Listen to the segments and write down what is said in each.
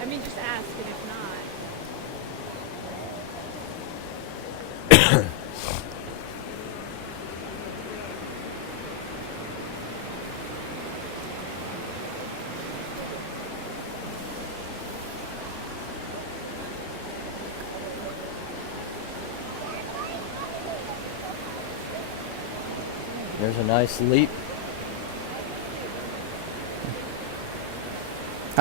I mean, just ask, and if not, There's a nice leap.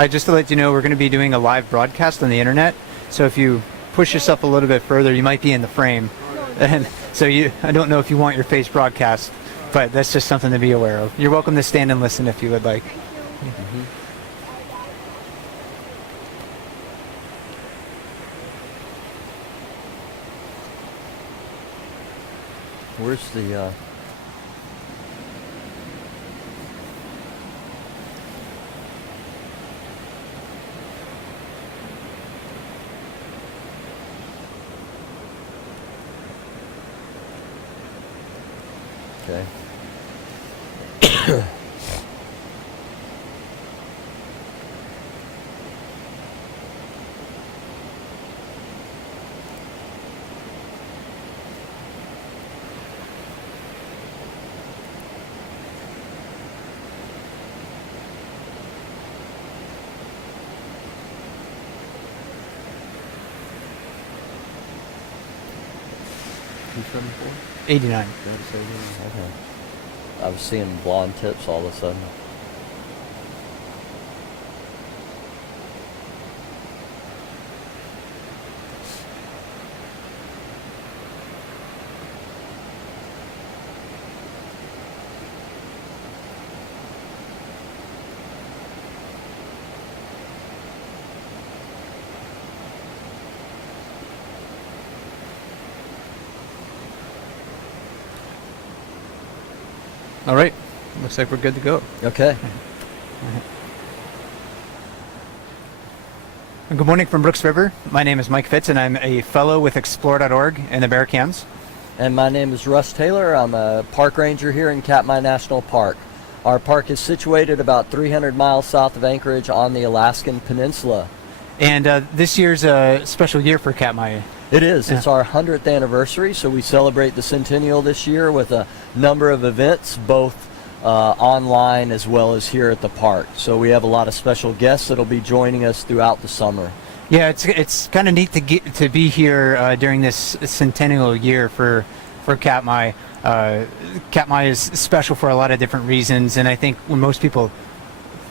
Just to let you know, we're going to be doing a live broadcast on the internet. So if you push yourself a little bit further, you might be in the frame. And so I don't know if you want your face broadcast, but that's just something to be aware of. You're welcome to stand and listen if you would like. Mm-hmm. Where's the okay. $274? 89. Okay. I was seeing blonde tips all of a sudden. All right. Looks like we're good to go. Okay. Good morning from Brooks River. My name is Mike Fitz, and I'm a fellow with Explore.org in the Bear Cams. And my name is Russ Taylor. I'm a park ranger here in Katmai National Park. Our park is situated about 300 miles south of Anchorage on the Alaskan Peninsula. And this year's a special year for Katmai. It is. Yeah. It's our 100th anniversary, so we celebrate the centennial this year with a number of events, both online as well as here at the park. So we have a lot of special guests that'll be joining us throughout the summer. Yeah, it's kind of neat to be here during this centennial year for Katmai. Katmai is special for a lot of different reasons, and I think when most people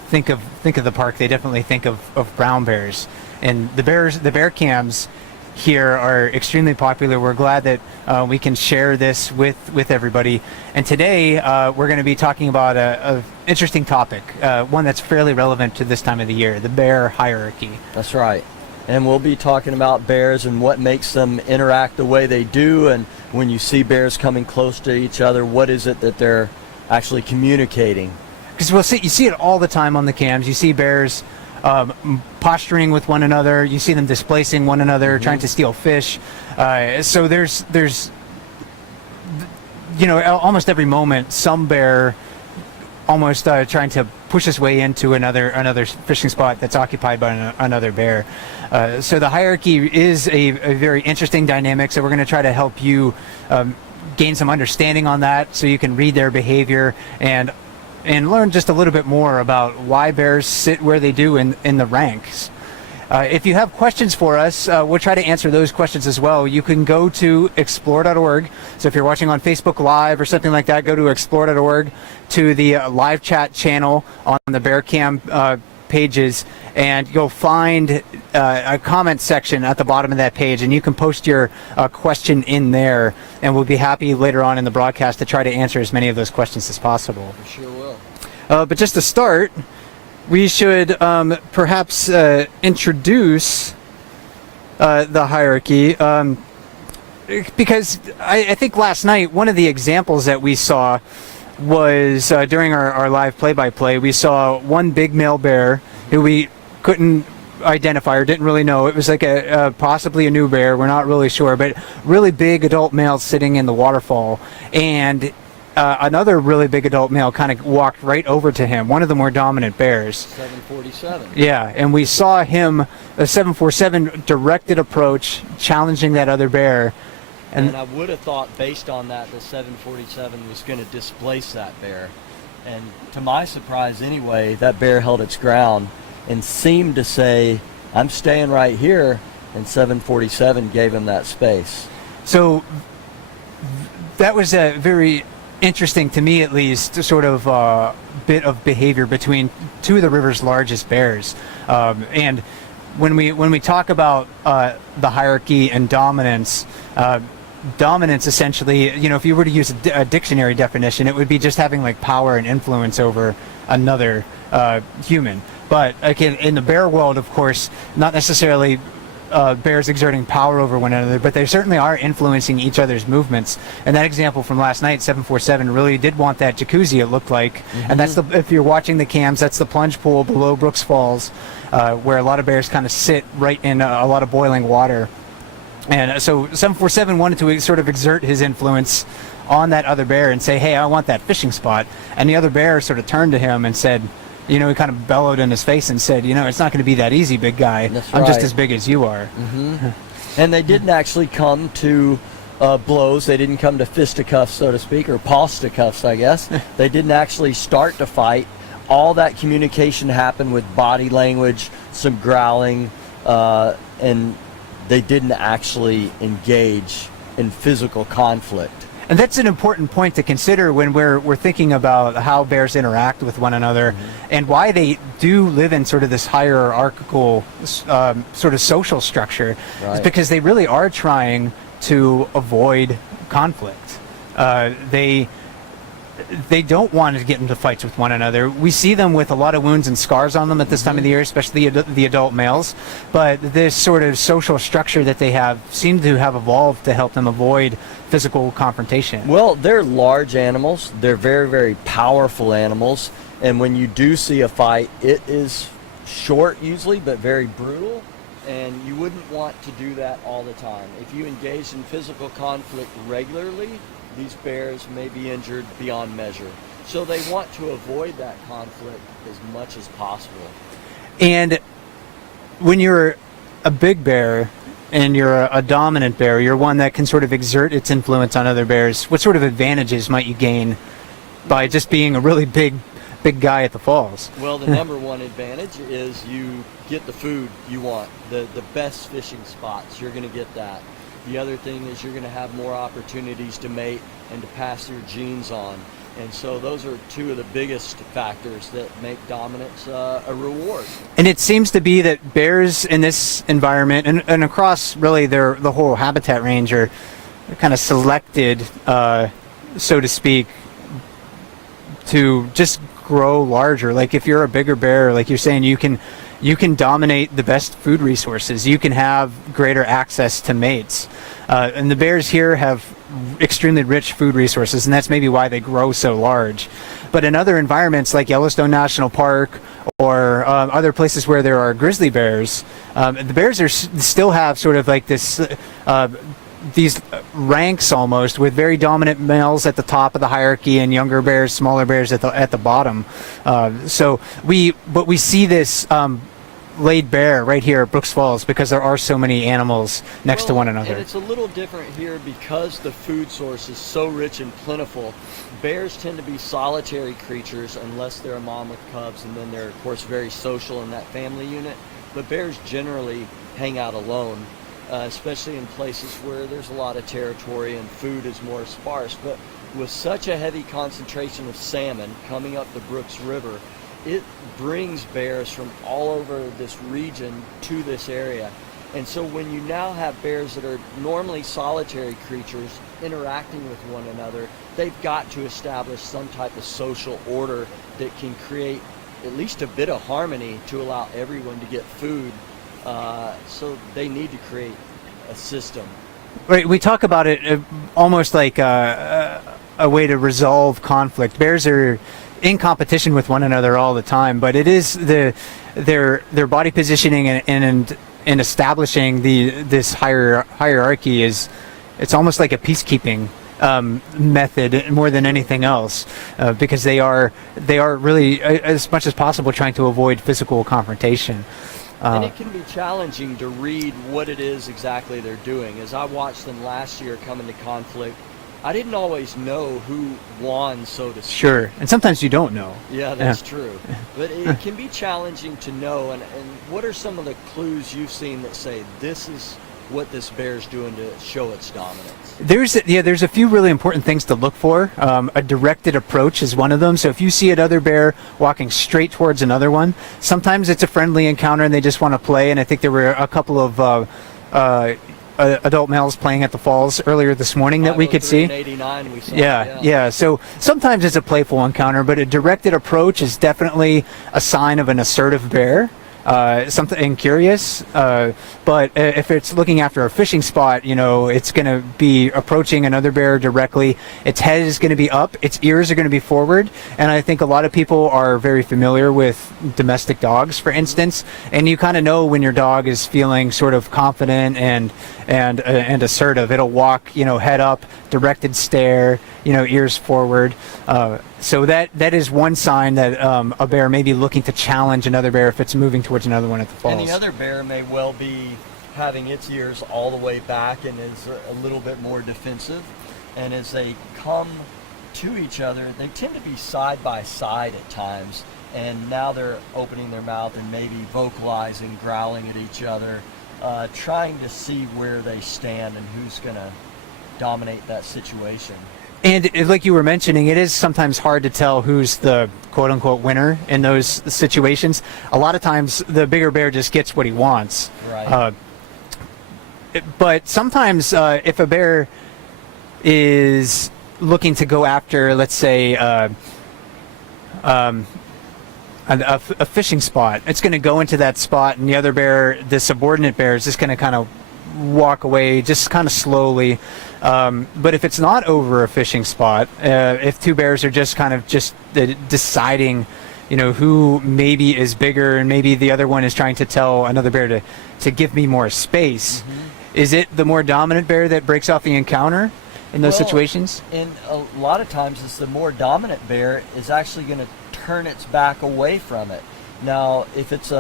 think of the park, they definitely think of brown bears. And the bear cams here are extremely popular. We're glad that we can share this with everybody. And today we're going to be talking about a interesting topic, one that's fairly relevant to this time of the year: the bear hierarchy. That's right. And we'll be talking about bears and what makes them interact the way they do, and when you see bears coming close to each other, what is it that they're actually communicating? Because you see it all the time on the cams. You see bears posturing with one another. You see them displacing one another, trying to steal fish. So there's almost every moment some bear almost trying to push his way into another fishing spot that's occupied by another bear. So the hierarchy is a very interesting dynamic. So we're going to try to help you gain some understanding on that, so you can read their behavior and learn just a little bit more about why bears sit where they do in the ranks. If you have questions for us, we'll try to answer those questions as well. You can go to explore.org. So if you're watching on Facebook Live or something like that, go to explore.org to the live chat channel on the Bear Cam pages, and you'll find a comment section at the bottom of that page, and you can post your question in there, and we'll be happy later on in the broadcast to try to answer as many of those questions as possible. We sure will. But just to start, we should perhaps introduce the hierarchy, because I think last night one of the examples that we saw was during our live play-by-play. We saw one big male bear who we couldn't identify or didn't really know. It was like possibly a new bear. We're not really sure, but really big adult male sitting in the waterfall. And another really big adult male kind of walked right over to him, one of the more dominant bears. 747. Yeah, and we saw him, a 747 directed approach, challenging that other bear. And I would have thought, based on that, the 747 was going to displace that bear. And to my surprise anyway, that bear held its ground and seemed to say, I'm staying right here, and 747 gave him that space. So that was a very interesting, to me at least, sort of bit of behavior between two of the river's largest bears. And when we talk about the hierarchy and dominance, dominance essentially, you know, if you were to use a dictionary definition, it would be just having like power and influence over another human. But again, in the bear world, of course, not necessarily bears exerting power over one another, but they certainly are influencing each other's movements. And that example from last night, 747 really did want that jacuzzi, it looked like. And that's if you're watching the cams, that's the plunge pool below Brooks Falls, where a lot of bears kind of sit right in a lot of boiling water. And so 747 wanted to sort of exert his influence on that other bear and say, hey, I want that fishing spot. And the other bear sort of turned to him and said, you know, he kind of bellowed in his face and said, you know, it's not going to be that easy, big guy. That's I'm just right. as big as you are. And they didn't actually come to blows. They didn't come to fisticuffs, so to speak, or pawsticuffs, I guess. They didn't actually start to fight. All that communication happened with body language, some growling, and they didn't actually engage in physical conflict. And that's an important point to consider when we're thinking about how bears interact with one another and why they do live in sort of this hierarchical sort of social structure. Right. It's because they really are trying to avoid conflict. They don't want to get into fights with one another. We see them with a lot of wounds and scars on them at this time of the year, especially the adult males. But this sort of social structure that they have seems to have evolved to help them avoid physical confrontation. Well, they're large animals. They're very, very powerful animals. And when you do see a fight, it is short usually, but very brutal. And you wouldn't want to do that all the time. If you engage in physical conflict regularly, these bears may be injured beyond measure. So they want to avoid that conflict as much as possible. And when you're a big bear and you're a dominant bear, you're one that can sort of exert its influence on other bears, what sort of advantages might you gain by just being a really big guy at the falls? Well, the number one advantage is you get the food you want, the best fishing spots. You're going to get that. The other thing is you're going to have more opportunities to mate and to pass your genes on. And so those are two of the biggest factors that make dominance a reward. And it seems to be that bears in this environment and across really the whole habitat range are kind of selected, so to speak, to just grow larger. Like if you're a bigger bear, like you're saying, you can dominate the best food resources. You can have greater access to mates. And the bears here have extremely rich food resources, and that's maybe why they grow so large. But in other environments like Yellowstone National Park or other places where there are grizzly bears, the bears still have sort of like this these ranks almost, with very dominant males at the top of the hierarchy and younger bears, smaller bears at the bottom. So we see this laid bare right here at Brooks Falls because there are so many animals next to one another. And it's a little different here because the food source is so rich and plentiful. Bears tend to be solitary creatures unless they're a mom with cubs, and then they're of course very social in that family unit. But bears generally hang out alone, especially in places where there's a lot of territory and food is more sparse. But with such a heavy concentration of salmon coming up the Brooks River, it brings bears from all over this region to this area. And so when you now have bears that are normally solitary creatures interacting with one another, they've got to establish some type of social order that can create at least a bit of harmony to allow everyone to get food. So they need to create a system. Right, we talk about it almost like a way to resolve conflict. Bears are in competition with one another all the time, but it is their body positioning and establishing this hierarchy it's almost like a peacekeeping method more than anything else, because they are really, as much as possible, trying to avoid physical confrontation. And it can be challenging to read what it is exactly they're doing. As I watched them last year come into conflict, I didn't always know who won, so to speak. Sure, and sometimes you don't know. Yeah, that's true. But it can be challenging to know. And what are some of the clues you've seen that say this is what this bear's doing to show its dominance? There's a few really important things to look for. A directed approach is one of them. So if you see another bear walking straight towards another one, sometimes it's a friendly encounter and they just want to play. And I think there were a couple of adult males playing at the falls earlier this morning that we could see. 89 we saw. Yeah. So sometimes it's a playful encounter, but a directed approach is definitely a sign of an assertive bear. Something curious, but if it's looking after a fishing spot, it's going to be approaching another bear directly. Its head is going to be up, its ears are going to be forward, and I think a lot of people are very familiar with domestic dogs, for instance, and you kind of know when your dog is feeling sort of confident and assertive. It'll walk, head up, directed stare, ears forward. So that is one sign that a bear may be looking to challenge another bear if it's moving towards another one at the falls. And the other bear may well be having its ears all the way back and is a little bit more defensive. And as they come to each other, they tend to be side by side at times. And now they're opening their mouth and maybe vocalizing, growling at each other, trying to see where they stand and who's going to dominate that situation. And like you were mentioning, it is sometimes hard to tell who's the quote-unquote winner in those situations. A lot of times the bigger bear just gets what he wants. Right. But sometimes if a bear is looking to go after, let's say, a fishing spot, it's going to go into that spot, and the other bear, the subordinate bear, is just going to kind of walk away just kind of slowly. But if it's not over a fishing spot, if two bears are just kind of deciding, who maybe is bigger, and maybe the other one is trying to tell another bear to give me more space, is it the more dominant bear that breaks off the encounter in those situations? And a lot of times it's the more dominant bear is actually going to turn its back away from it. Now, if it's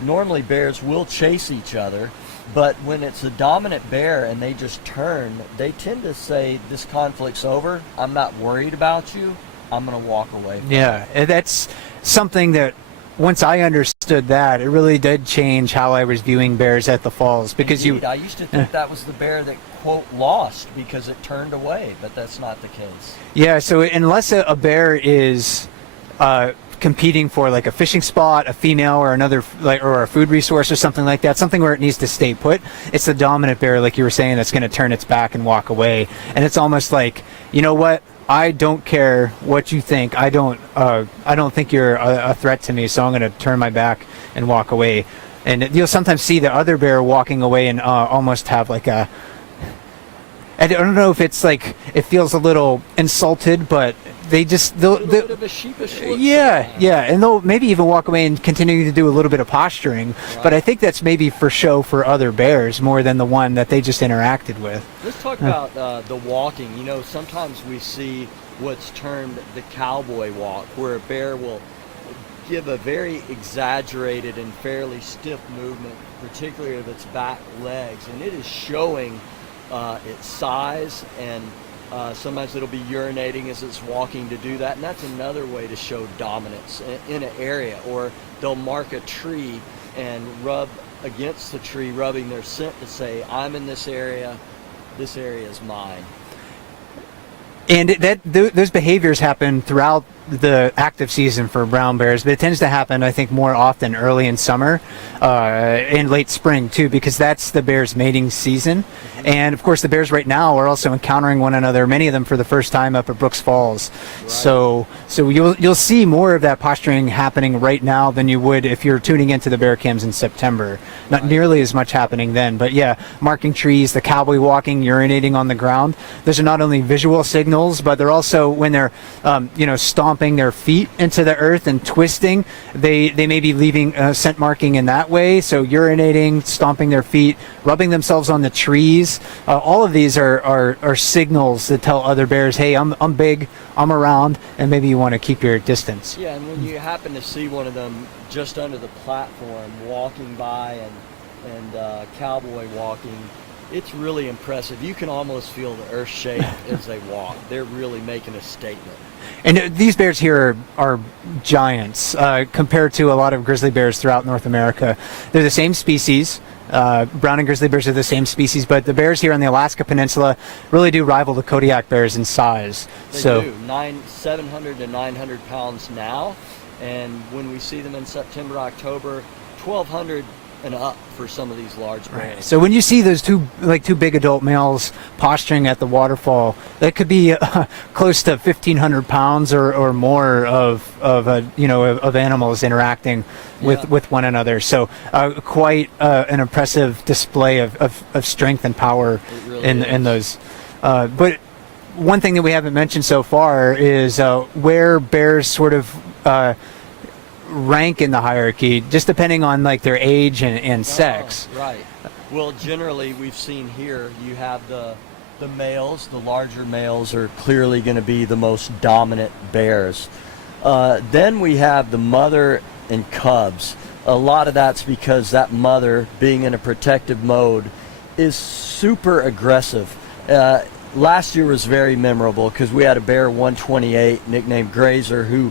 normally bears will chase each other, but when it's a dominant bear and they just turn, they tend to say, this conflict's over, I'm not worried about you, I'm going to walk away from Yeah, and that's something that once I understood that, it really did change how I was viewing bears at the falls. Because Indeed, I used to think that was the bear that, quote, lost because it turned away, but that's not the case. Yeah, so unless a bear is competing for like a fishing spot, a female, or another, or a food resource or something like that, something where it needs to stay put, it's the dominant bear, like you were saying, that's going to turn its back and walk away. And it's almost like, you know what, I don't care what you think, I don't think you're a threat to me, so I'm going to turn my back and walk away. And you'll sometimes see the other bear walking away and almost have like I don't know if it's like it feels a little insulted, but they'll A little bit of a sheepish look. yeah, and they'll maybe even walk away and continue to do a little bit of posturing. Right. But I think that's maybe for show for other bears more than the one that they just interacted with. Let's talk about the walking. Sometimes we see what's termed the cowboy walk, where a bear will give a very exaggerated and fairly stiff movement, particularly of its back legs, and it is showing its size, and sometimes it'll be urinating as it's walking to do that, and that's another way to show dominance in an area. Or they'll mark a tree and rub against the tree, rubbing their scent to say, I'm in this area is mine. And those behaviors happen throughout the active season for brown bears, but it tends to happen, I think, more often early in summer, in late spring too, because that's the bears' mating season. And of course, the bears right now are also encountering one another, many of them for the first time up at Brooks Falls. Right. So you'll see more of that posturing happening right now than you would if you're tuning into the bear cams in September. Not nearly as much happening then, but yeah, marking trees, the cowboy walking, urinating on the ground. Those are not only visual signals, but they're also when they're stomping stomping their feet into the earth and twisting, they may be leaving scent marking in that way. So urinating, stomping their feet, rubbing themselves on the trees. All of these are signals that tell other bears, hey, I'm big, I'm around, and maybe you want to keep your distance. Yeah, and when you happen to see one of them just under the platform walking by and cowboy walking, it's really impressive. You can almost feel the earth shake as they walk. They're really making a statement. And these bears here are giants compared to a lot of grizzly bears throughout North America. They're the same species. Brown and grizzly bears are the same species, but the bears here on the Alaska Peninsula really do rival the Kodiak bears in size. They so do. 700 to 900 pounds now, and when we see them in September, October, 1,200 and up for some of these large bears. Right. So when you see those two big adult males posturing at the waterfall, that could be close to 1,500 pounds or more of animals interacting with one another. So quite an impressive display of strength and power really in those. But one thing that we haven't mentioned so far is where bears sort of rank in the hierarchy, just depending on like their age and sex. Oh, right. Well, generally we've seen here you have the males. The larger males are clearly going to be the most dominant bears. Then we have the mother and cubs. A lot of that's because that mother, being in a protective mode, is super aggressive. Last year was very memorable because we had a bear 128 nicknamed Grazer who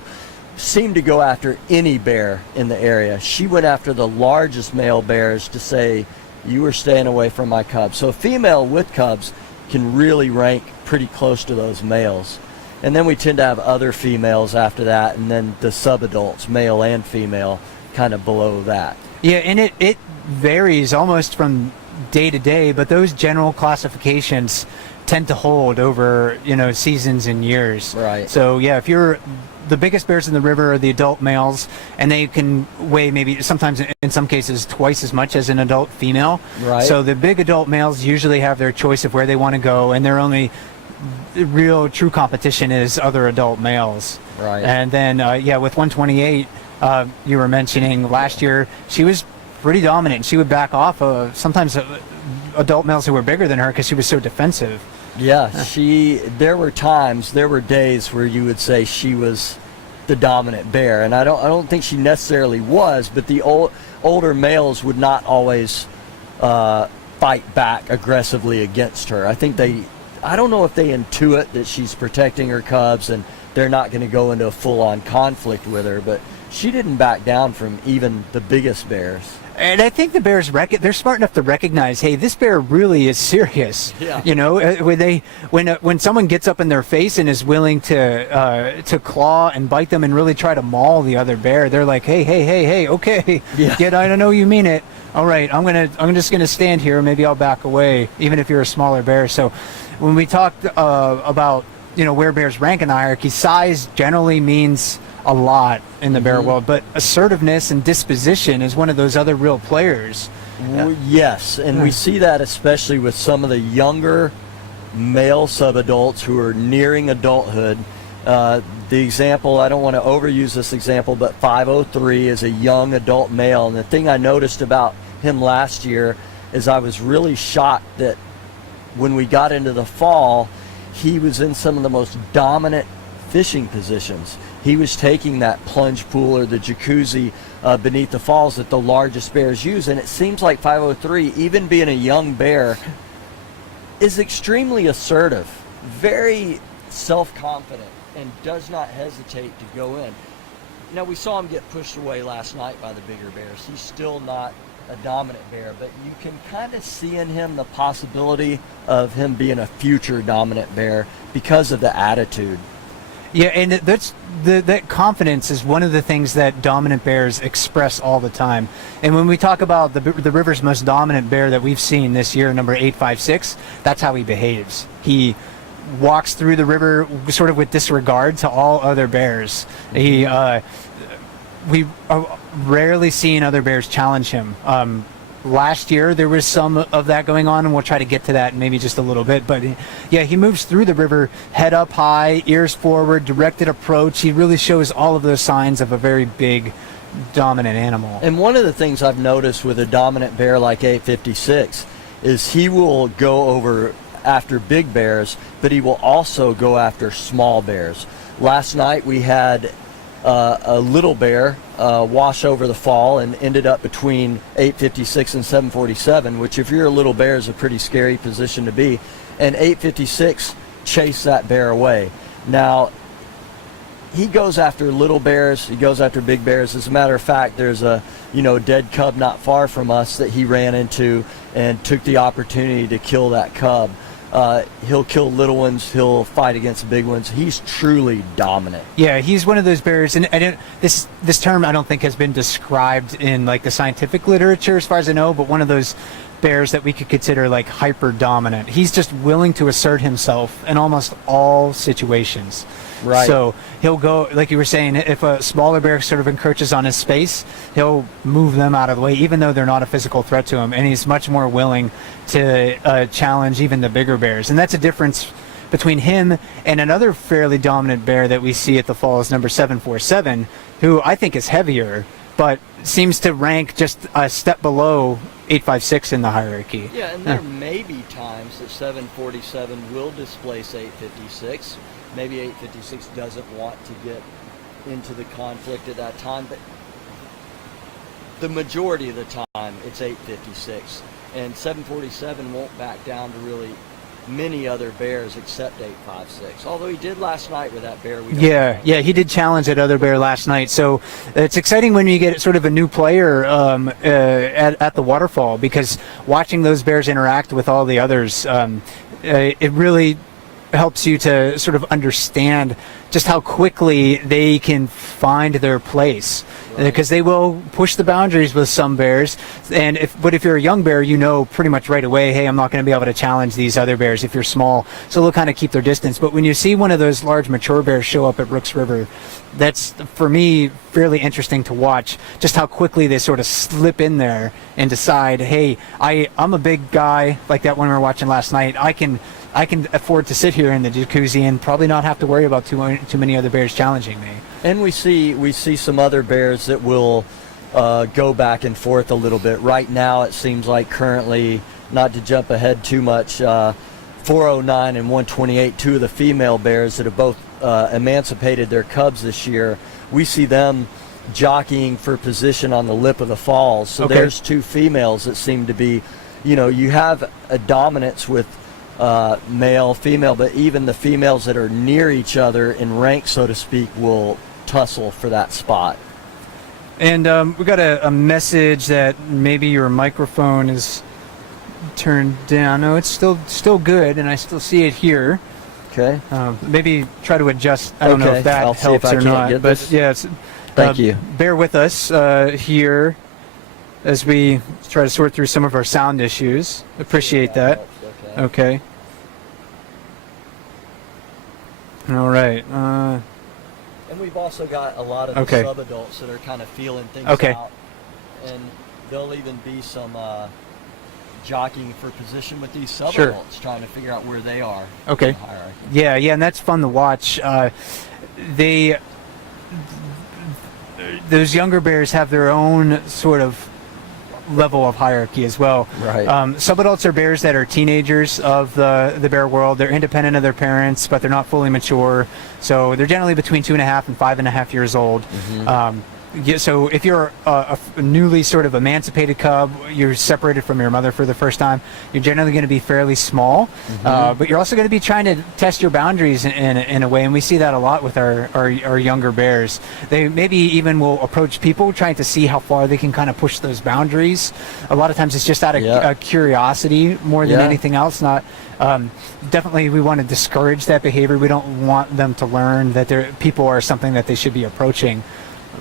seemed to go after any bear in the area. She went after the largest male bears to say, you are staying away from my cubs. So a female with cubs can really rank pretty close to those males. And then we tend to have other females after that, and then the subadults, male and female, kind of below that. Yeah, and it varies almost from day to day, but those general classifications tend to hold over, seasons and years. Right. So yeah, if you're the biggest bears in the river are the adult males, and they can weigh maybe sometimes in some cases twice as much as an adult female. Right. So the big adult males usually have their choice of where they want to go, and their only real true competition is other adult males. Right. And then with 128, you were mentioning last year, she was pretty dominant. She would back off sometimes adult males who were bigger than her because she was so defensive. Yeah, there were days where you would say she was the dominant bear, and I don't think she necessarily was, but the older males would not always fight back aggressively against her. I don't know if they intuit that she's protecting her cubs and they're not going to go into a full-on conflict with her, but she didn't back down from even the biggest bears. And I think the bears they're smart enough to recognize, hey, this bear really is serious. Yeah. When someone gets up in their face and is willing to claw and bite them and really try to maul the other bear, they're like, hey, okay, yeah, I know you mean it. All right, I'm just gonna stand here. Maybe I'll back away, even if you're a smaller bear. So, when we talked about where bears rank in the hierarchy, size generally means a lot in the bear world, but assertiveness and disposition is one of those other real players. Yes, and we see that especially with some of the younger male subadults who are nearing adulthood. The example, I don't want to overuse this example, but 503 is a young adult male, and the thing I noticed about him last year is I was really shocked that when we got into the fall, he was in some of the most dominant fishing positions. He was taking that plunge pool or the jacuzzi beneath the falls that the largest bears use, and it seems like 503, even being a young bear, is extremely assertive, very self-confident, and does not hesitate to go in. Now, we saw him get pushed away last night by the bigger bears. He's still not a dominant bear, but you can kind of see in him the possibility of him being a future dominant bear because of the attitude. Yeah, and that confidence is one of the things that dominant bears express all the time. And when we talk about the river's most dominant bear that we've seen this year, number 856, that's how he behaves. He walks through the river sort of with disregard to all other bears. We are rarely seen other bears challenge him. last year there was some of that going on, and we'll try to get to that in maybe just a little bit. But yeah, he moves through the river head up high, ears forward, directed approach. He really shows all of those signs of a very big, dominant animal. And one of the things I've noticed with a dominant bear like 856 is he will go over after big bears, but he will also go after small bears. Last night we had a little bear wash over the fall and ended up between 856 and 747, which if you're a little bear is a pretty scary position to be. And 856 chased that bear away. Now, he goes after little bears, he goes after big bears. As a matter of fact, there's a dead cub not far from us that he ran into and took the opportunity to kill that cub. He'll kill little ones, he'll fight against big ones. He's truly dominant. Yeah, he's one of those bears, and this term I don't think has been described in like the scientific literature as far as I know, but one of those bears that we could consider like hyper dominant. He's just willing to assert himself in almost all situations. Right. So he'll go, like you were saying, if a smaller bear sort of encroaches on his space, he'll move them out of the way, even though they're not a physical threat to him. And he's much more willing to challenge even the bigger bears. And that's a difference between him and another fairly dominant bear that we see at the falls, number 747, who I think is heavier, but seems to rank just a step below 856 in the hierarchy. Yeah, and there may be times that 747 will displace 856. Maybe 856 doesn't want to get into the conflict at that time, but the majority of the time it's 856. And 747 won't back down to really many other bears except 856. Although he did last night with that bear. Yeah, he did challenge that other bear last night. So it's exciting when you get sort of a new player at the waterfall, because watching those bears interact with all the others, it really helps you to sort of understand just how quickly they can find their place, because they will push the boundaries with some bears. But if you're a young bear, you know pretty much right away, hey, I'm not going to be able to challenge these other bears if you're small. So they'll kind of keep their distance. But when you see one of those large mature bears show up at Brooks River, that's, for me, fairly interesting to watch, just how quickly they sort of slip in there and decide, hey, I'm a big guy, like that one we were watching last night. I can afford to sit here in the jacuzzi and probably not have to worry about too many other bears challenging me. And we see some other bears that will go back and forth a little bit. Right now, it seems like currently, not to jump ahead too much, 409 and 128, two of the female bears that have both emancipated their cubs this year, we see them jockeying for position on the lip of the falls. So there's two females that seem to be, you have a dominance with male, female, but even the females that are near each other in rank, so to speak, will tussle for that spot. And we got a message that maybe your microphone is turned down. No, it's still good, and I still see it here. Okay. Maybe try to adjust. I don't know if that helps or not. But yeah, thank you. Bear with us here as we try to sort through some of our sound issues. Appreciate that. Okay. All right. And we've also got a lot of the sub-adults that are kind of feeling things out. And there'll even be some jockeying for position with these sub-adults, trying to figure out where they are in the hierarchy. Yeah, and that's fun to watch. Those younger bears have their own sort of level of hierarchy as well. Right. Subadults are bears that are teenagers of the bear world. They're independent of their parents, but they're not fully mature. So they're generally between 2.5 and 5.5 years old. Mm-hmm. So if you're a newly sort of emancipated cub, you're separated from your mother for the first time, you're generally going to be fairly small, but you're also going to be trying to test your boundaries in a way, and we see that a lot with our younger bears. They maybe even will approach people trying to see how far they can kind of push those boundaries. A lot of times it's just out of curiosity more than anything else. Not definitely we want to discourage that behavior. We don't want them to learn that people are something that they should be approaching.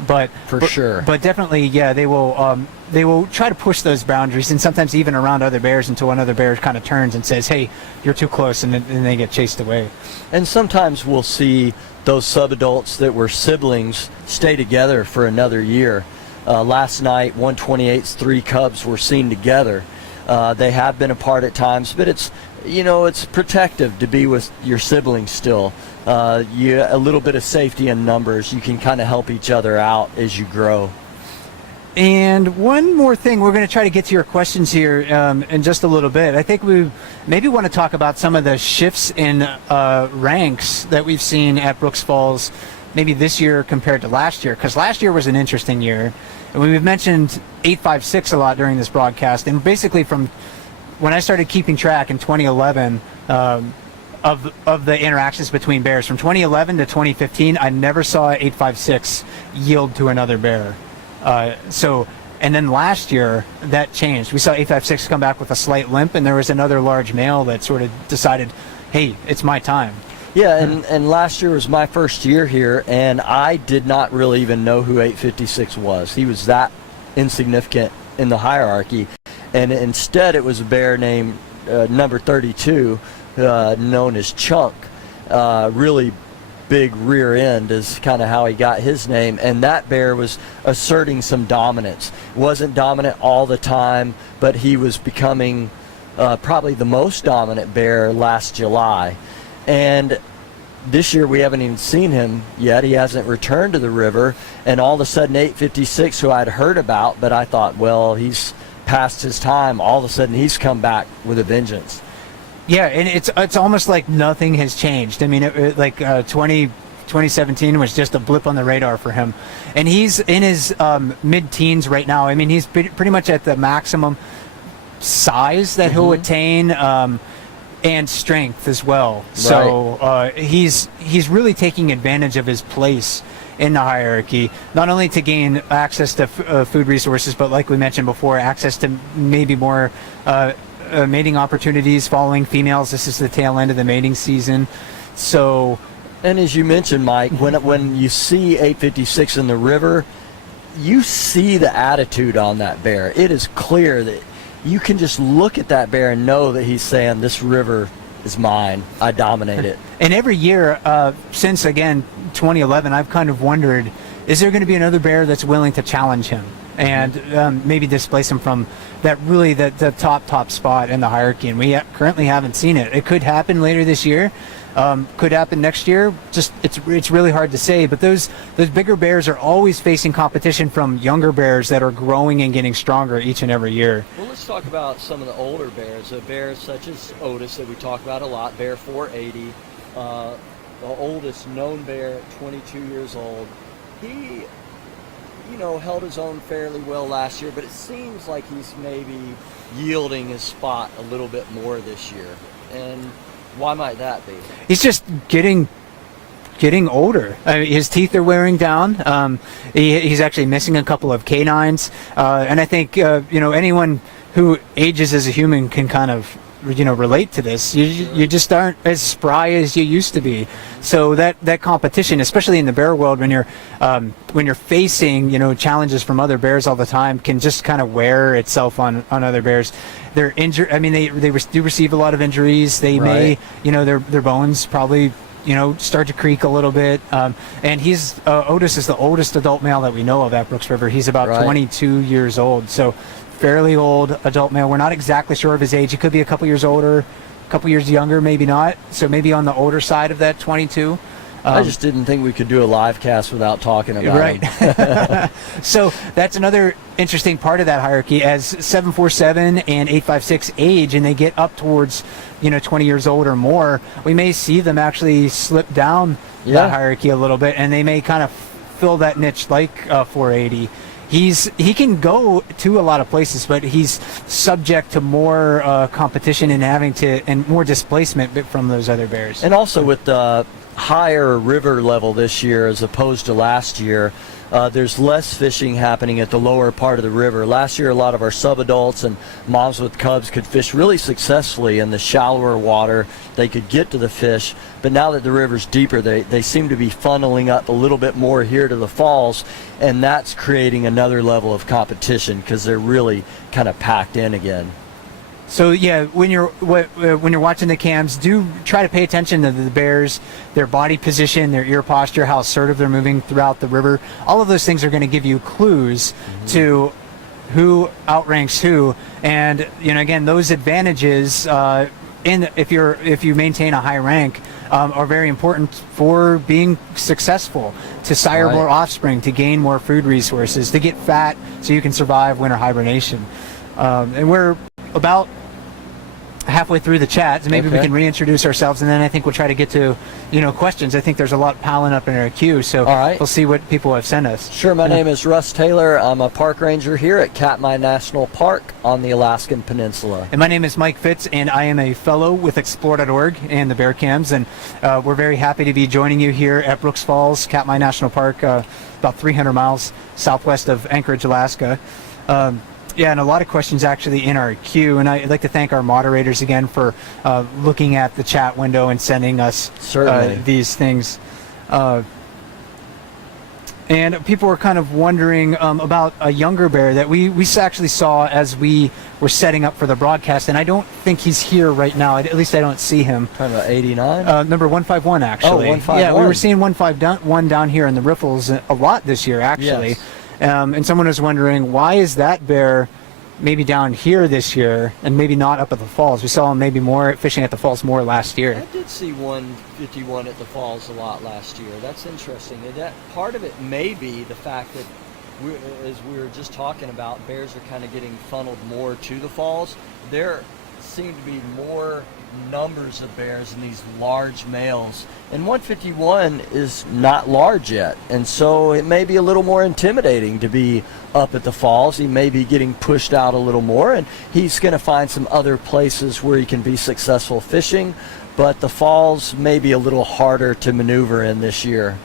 But definitely, they will try to push those boundaries, and sometimes even around other bears until another bear kind of turns and says, "Hey, you're too close," and then they get chased away. And sometimes we'll see those subadults that were siblings stay together for another year. Last night, 128's 3 cubs were seen together. They have been apart at times, but it's protective to be with your siblings still. A little bit of safety in numbers. You can kind of help each other out as you grow. And one more thing, we're going to try to get to your questions here in just a little bit. I think we maybe want to talk about some of the shifts in ranks that we've seen at Brooks Falls, maybe this year compared to last year, because last year was an interesting year. And we've mentioned 856 a lot during this broadcast, and basically from when I started keeping track in 2011 of the interactions between bears, from 2011 to 2015, I never saw 856 yield to another bear. And then last year that changed. We saw 856 come back with a slight limp, and there was another large male that sort of decided, hey, it's my time. Yeah, and last year was my first year here, and I did not really even know who 856 was. He was that insignificant in the hierarchy, and instead it was a bear named number 32, known as Chunk. Really big rear end is kind of how he got his name, and that bear was asserting some dominance. Wasn't dominant all the time, but he was becoming probably the most dominant bear last July. And this year we haven't even seen him yet. He hasn't returned to the river, and all of a sudden 856, who I'd heard about, but I thought, well, he's past his time, all of a sudden he's come back with a vengeance. Yeah, and it's almost like nothing has changed. I mean, 2017 was just a blip on the radar for him. And he's in his mid-teens right now. I mean, he's pretty much at the maximum size that he'll attain, and strength as well. Right. So he's really taking advantage of his place in the hierarchy, not only to gain access to food resources, but like we mentioned before, access to maybe more mating opportunities following females. This is the tail end of the mating season. So, and as you mentioned, Mike, when you see 856 in the river, you see the attitude on that bear. It is clear that you can just look at that bear and know that he's saying, this river is mine, I dominate it. And every year since, again, 2011, I've kind of wondered, is there going to be another bear that's willing to challenge him and maybe displace him from that really the top spot in the hierarchy? And we currently haven't seen it. It could happen later this year, could happen next year. Just it's really hard to say. But those bigger bears are always facing competition from younger bears that are growing and getting stronger each and every year. Well, let's talk about some of the older bears. Bears such as Otis that we talk about a lot, bear 480, the oldest known bear at 22 years old. He held his own fairly well last year, but it seems like he's maybe yielding his spot a little bit more this year. And why might that be? He's just getting older. I mean, his teeth are wearing down. He's actually missing a couple of canines, and I think anyone who ages as a human can kind of relate to this. You just aren't as spry as you used to be. So that competition, especially in the bear world, when you're facing challenges from other bears all the time, can just kind of wear itself on other bears. They're injured. I mean, they do receive a lot of injuries. They may their bones probably start to creak a little bit. And Otis is the oldest adult male that we know of at Brooks River. He's about 22 years old. So fairly old adult male. We're not exactly sure of his age. He could be a couple years older, a couple years younger, maybe not. So maybe on the older side of that 22. I just didn't think we could do a live cast without talking about him. So that's another interesting part of that hierarchy. As 747 and 856 age and they get up towards 20 years old or more, we may see them actually slip down that hierarchy a little bit, and they may kind of fill that niche like 480. He can go to a lot of places, but he's subject to more competition and more displacement from those other bears. And also with the higher river level this year as opposed to last year, there's less fishing happening at the lower part of the river. Last year, a lot of our subadults and moms with cubs could fish really successfully in the shallower water. They could get to the fish, but now that the river's deeper, they seem to be funneling up a little bit more here to the falls, and that's creating another level of competition because they're really kind of packed in again. So yeah, when you're watching the cams, do try to pay attention to the bears, their body position, their ear posture, how assertive they're moving throughout the river. All of those things are going to give you clues to who outranks who, and again, those advantages if you maintain a high rank are very important for being successful, to sire more offspring, to gain more food resources, to get fat so you can survive winter hibernation. And we're about halfway through the chat, so maybe we can reintroduce ourselves, and then I think we'll try to get to questions. I think there's a lot piling up in our queue, so we'll see what people have sent us. Sure. My name is Russ Taylor. I'm a park ranger here at Katmai National Park on the Alaskan Peninsula. And my name is Mike Fitz, and I am a fellow with Explore.org and the Bear Cams, and we're very happy to be joining you here at Brooks Falls, Katmai National Park, about 300 miles southwest of Anchorage, Alaska. Yeah, and a lot of questions actually in our queue, and I'd like to thank our moderators again for looking at the chat window and sending us these things. And people were kind of wondering about a younger bear that we actually saw as we were setting up for the broadcast, and I don't think he's here right now. At least I don't see him. Talking about 89? Number 151, actually. Oh, 151. Yeah, we were seeing 151 down here in the riffles a lot this year, actually. Yes. And someone was wondering, why is that bear maybe down here this year and maybe not up at the falls? We saw him maybe more fishing at the falls more last year. I did see 151 at the falls a lot last year. That's interesting. And that part of it may be the fact that, as we were just talking about, bears are kind of getting funneled more to the falls. There seem to be more numbers of bears in these large males, and 151 is not large yet, and so it may be a little more intimidating to be up at the falls. He may be getting pushed out a little more, and he's going to find some other places where he can be successful fishing, but the falls may be a little harder to maneuver in this year.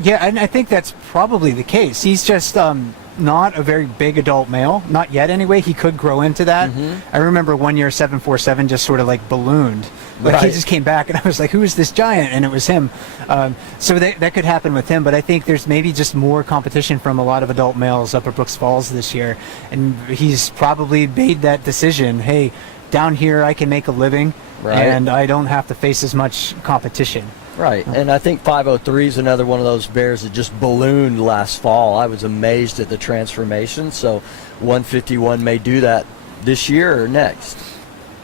Yeah, and I think that's probably the case. He's just not a very big adult male, not yet anyway. He could grow into that. I remember one year 747 just sort of like ballooned. Like he just came back and I was like, who is this giant? And it was him. So that could happen with him, but I think there's maybe just more competition from a lot of adult males up at Brooks Falls this year, and he's probably made that decision. Hey, down here I can make a living, and I don't have to face as much competition. Right, and I think 503 is another one of those bears that just ballooned last fall. I was amazed at the transformation, so 151 may do that this year or next.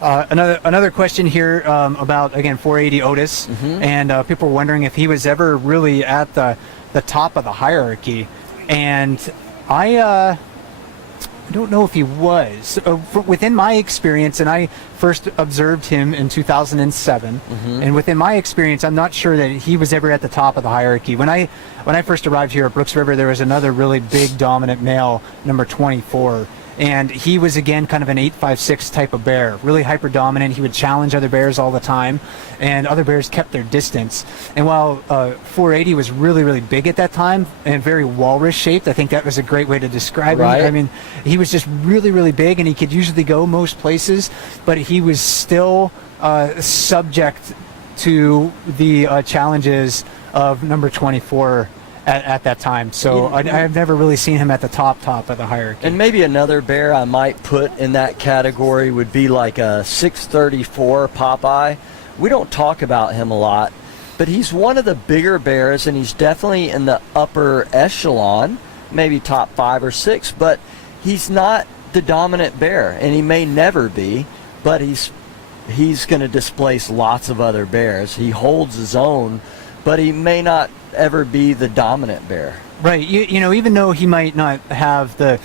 Another question here about, again, 480 Otis, and people were wondering if he was ever really at the top of the hierarchy, and I don't know if he was. Within my experience, and I first observed him in 2007, and within my experience, I'm not sure that he was ever at the top of the hierarchy. When I first arrived here at Brooks River, there was another really big dominant male, number 24, and he was again kind of an 856 type of bear, really hyper dominant. He would challenge other bears all the time, and other bears kept their distance. And while 480 was really, really big at that time and very walrus shaped, I think that was a great way to describe him. I mean, he was just really, really big, and he could usually go most places, but he was still subject to the challenges of number 24 at that time. So I've never really seen him at the top of the hierarchy. And maybe another bear I might put in that category would be like a 634 Popeye. We don't talk about him a lot, but he's one of the bigger bears, and he's definitely in the upper echelon, maybe top 5 or 6, but he's not the dominant bear, and he may never be, but he's going to displace lots of other bears. He holds his own, but he may not ever be the dominant bear. Right. You know, even though he might not have the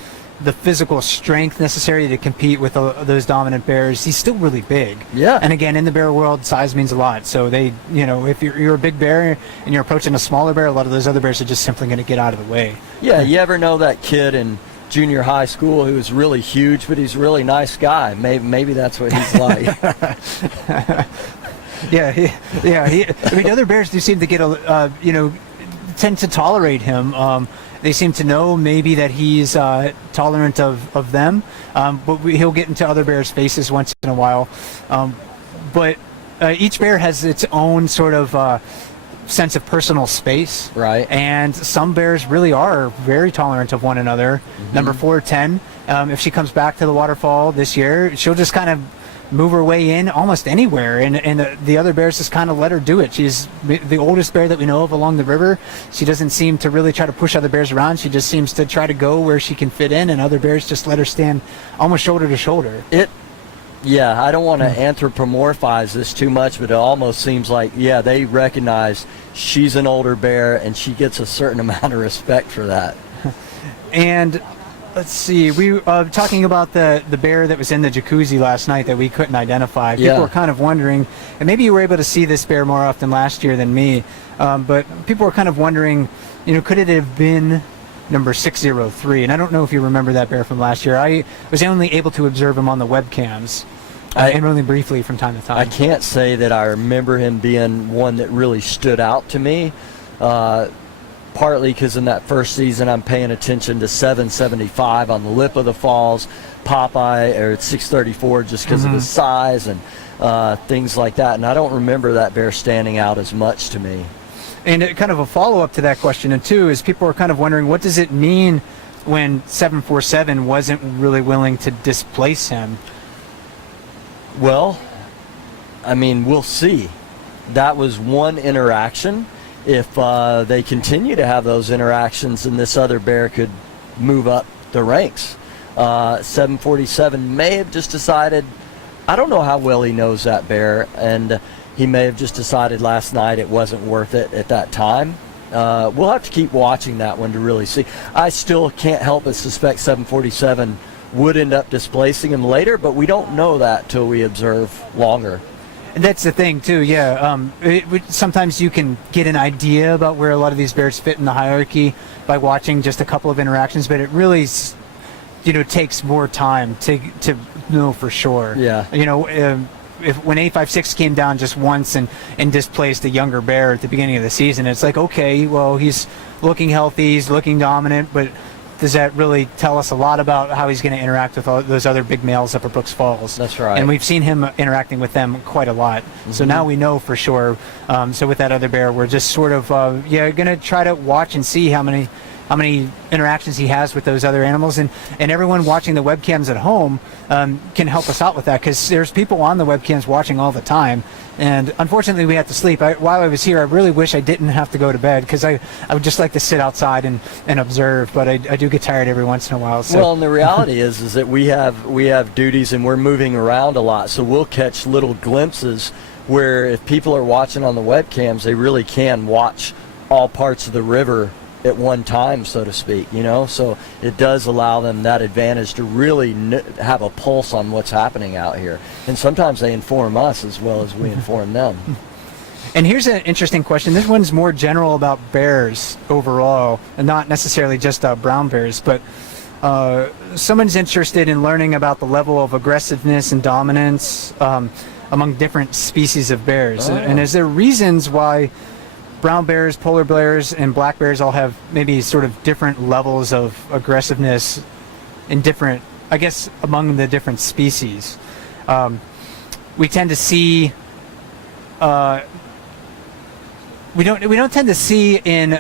physical strength necessary to compete with those dominant bears, he's still really big. Yeah. And again, in the bear world, size means a lot. So if you're a big bear and you're approaching a smaller bear, a lot of those other bears are just simply going to get out of the way. Yeah. You ever know that kid in junior high school who was really huge, but he's a really nice guy? Maybe that's what he's like. I mean, other bears do seem to get tend to tolerate him. They seem to know maybe that he's tolerant of them, but he'll get into other bears' faces once in a while. But each bear has its own sort of sense of personal space. Right. And some bears really are very tolerant of one another. Number 410, if she comes back to the waterfall this year, she'll just kind of move her way in almost anywhere, and the other bears just kind of let her do it. She's the oldest bear that we know of along the river. She doesn't seem to really try to push other bears around. She just seems to try to go where she can fit in, and other bears just let her stand almost shoulder to shoulder. Yeah, I don't want to anthropomorphize this too much, but it almost seems like, yeah, they recognize she's an older bear, and she gets a certain amount of respect for that. And let's see, we talking about the bear that was in the jacuzzi last night that we couldn't identify. People were kind of wondering, and maybe you were able to see this bear more often last year than me, but people were kind of wondering, could it have been number 603? And I don't know if you remember that bear from last year. I was only able to observe him on the webcams, and only briefly from time to time. I can't say that I remember him being one that really stood out to me, partly because in that first season I'm paying attention to 775 on the lip of the falls, Popeye, or 634 just because of his size and things like that. And I don't remember that bear standing out as much to me. And kind of a follow-up to that question, and too, is people are kind of wondering, what does it mean when 747 wasn't really willing to displace him? Well, I mean, we'll see. That was one interaction. If they continue to have those interactions, then this other bear could move up the ranks. 747 may have just decided, I don't know how well he knows that bear, and he may have just decided last night it wasn't worth it at that time. We'll have to keep watching that one to really see. I still can't help but suspect 747 would end up displacing him later, but we don't know that till we observe longer. And that's the thing too, yeah. Sometimes you can get an idea about where a lot of these bears fit in the hierarchy by watching just a couple of interactions, but it really, takes more time to know for sure. Yeah. When 856 came down just once and displaced a younger bear at the beginning of the season, it's like, okay, well, he's looking healthy, he's looking dominant, but does that really tell us a lot about how he's going to interact with all those other big males up at Brooks Falls? That's right. And we've seen him interacting with them quite a lot. So now we know for sure. So with that other bear, we're just sort of, going to try to watch and see how many interactions he has with those other animals, and everyone watching the webcams at home can help us out with that, because there's people on the webcams watching all the time, and unfortunately we have to sleep. While I was here, I really wish I didn't have to go to bed, because I would just like to sit outside and observe, but I do get tired every once in a while. So. Well, and the reality is that we have duties and we're moving around a lot, so we'll catch little glimpses where if people are watching on the webcams, they really can watch all parts of the river at one time, so to speak, so it does allow them that advantage to really have a pulse on what's happening out here, and sometimes they inform us as well as we inform them. And here's an interesting question. This one's more general about bears overall, and not necessarily just brown bears, but someone's interested in learning about the level of aggressiveness and dominance among different species of bears. And is there reasons why brown bears, polar bears, and black bears all have maybe sort of different levels of aggressiveness in different, I guess, among the different species? We tend to see, we don't tend to see in,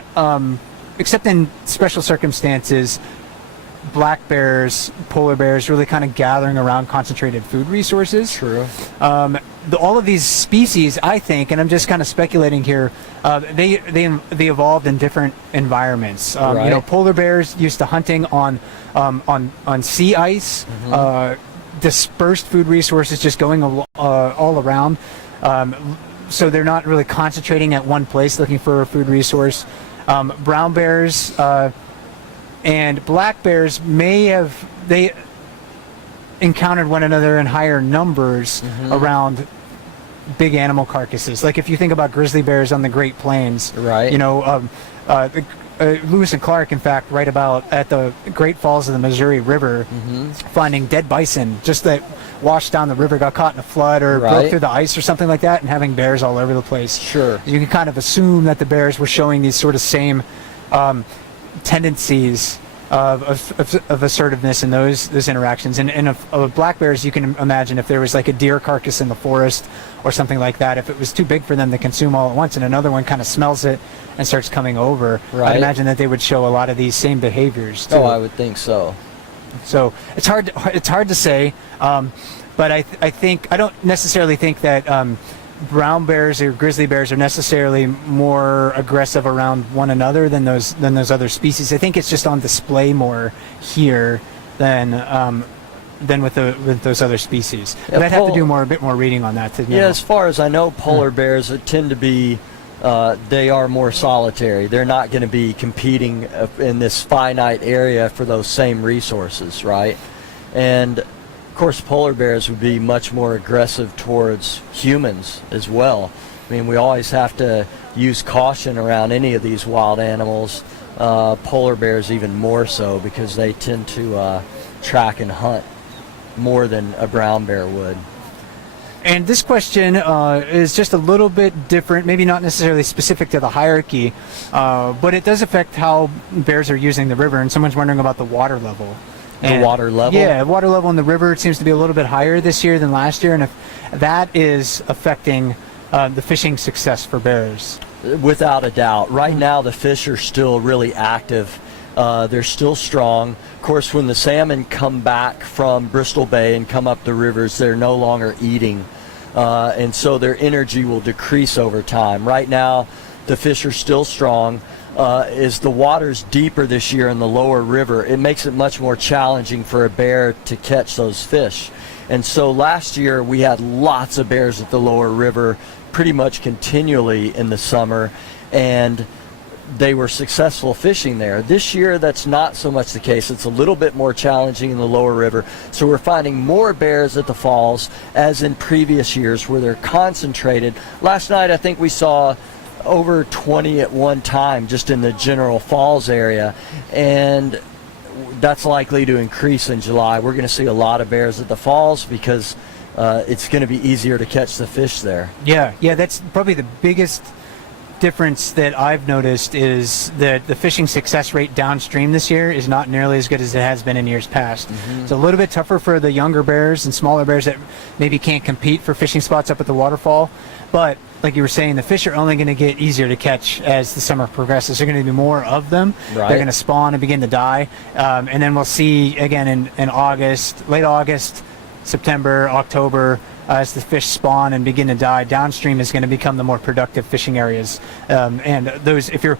except in special circumstances, black bears, polar bears really kind of gathering around concentrated food resources. True. All of these species, I think, and I'm just kind of speculating here, they evolved in different environments. Right. Polar bears used to hunting on sea ice, dispersed food resources just going all around. So they're not really concentrating at one place looking for a food resource. Brown bears and black bears they encountered one another in higher numbers around big animal carcasses. Like if you think about grizzly bears on the Great Plains, right? Lewis and Clark, in fact, write about at the Great Falls of the Missouri River, finding dead bison just that washed down the river, got caught in a flood, or broke through the ice or something like that, and having bears all over the place. Sure. You can kind of assume that the bears were showing these sort of same tendencies of assertiveness in those interactions. And of black bears, you can imagine if there was like a deer carcass in the forest or something like that, if it was too big for them to consume all at once and another one kind of smells it and starts coming over, I'd imagine that they would show a lot of these same behaviors too. Oh, I would think so. So it's hard to say, But I don't necessarily think that brown bears or grizzly bears are necessarily more aggressive around one another than those other species. I think it's just on display more here than with those other species. Yeah, but I'd have to do a bit more reading on that to know. Yeah, as far as I know, polar bears tend to be they are more solitary. They're not going to be competing in this finite area for those same resources, right? And of course, polar bears would be much more aggressive towards humans as well. I mean, we always have to use caution around any of these wild animals. Polar bears even more so, because they tend to track and hunt more than a brown bear would. And this question is just a little bit different, maybe not necessarily specific to the hierarchy, but it does affect how bears are using the river. And someone's wondering about the water level. The water level? Yeah, water level in the river seems to be a little bit higher this year than last year, and if that is affecting the fishing success for bears. Without a doubt. Right now, the fish are still really active. They're still strong. Of course, when the salmon come back from Bristol Bay and come up the rivers, they're no longer eating. And so their energy will decrease over time. Right now, the fish are still strong. As the water's deeper this year in the lower river, it makes it much more challenging for a bear to catch those fish. And so last year, we had lots of bears at the lower river pretty much continually in the summer, and they were successful fishing there. This year, that's not so much the case. It's a little bit more challenging in the lower river. So we're finding more bears at the falls as in previous years, where they're concentrated. Last night, I think we saw over 20 at one time just in the General Falls area, and that's likely to increase in July. We're going to see a lot of bears at the falls because it's going to be easier to catch the fish there. Yeah, that's probably the biggest difference that I've noticed, is that the fishing success rate downstream this year is not nearly as good as it has been in years past. It's a little bit tougher for the younger bears and smaller bears that maybe can't compete for fishing spots up at the waterfall, but like you were saying, the fish are only going to get easier to catch as the summer progresses. There are going to be more of them. Right. They're going to spawn and begin to die. And then we'll see again in August, late August, September, October, as the fish spawn and begin to die. Downstream is going to become the more productive fishing areas. And those, if you're